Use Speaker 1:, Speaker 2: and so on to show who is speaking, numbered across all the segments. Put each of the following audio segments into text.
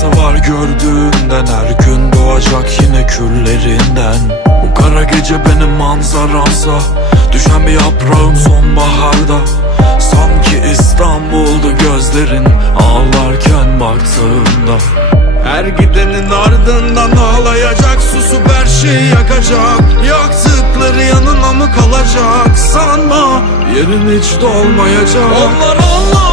Speaker 1: Fazlası var gördüğünden Her gün doğacak yine küllerinden. Bu kara gece benim manzaramsa Düşen bir yaprağım sonbaharda. Sanki İstanbul'du gözlerin Ağlarken baktığımda. Her gidenin ardından ağlayacak Susup her şeyi yakacak. Yaktıkları yanına mı kalacak? Sanma yerin hiç dolmayacak. Onlar anlamaz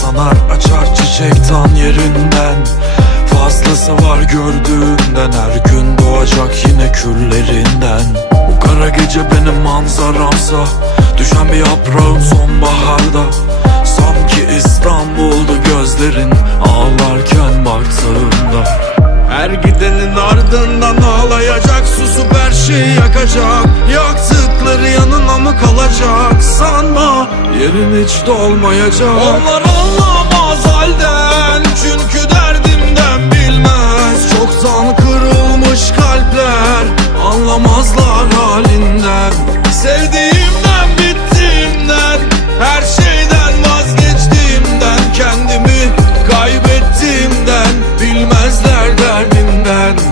Speaker 1: Sanar açar çiçek tan yerinden. Fazlası var gördüğünden Her gün doğacak yine küllerinden. Bu kara gece benim manzaramsa Düşen bir yaprağım sonbaharda. Sanki İstanbul'du gözlerin Ağlarken baktığımda. Her gidenin ardından ağlayacak Susup her şeyi yakacak. Yaktıkları yanına mı kalacak? Sanma yerin hiç dolmayacak. Onlar kızlar halinden. Sevdiğimden bittiğimden Her şeyden vazgeçtiğimden Kendimi kaybettiğimden Bilmezler derdimden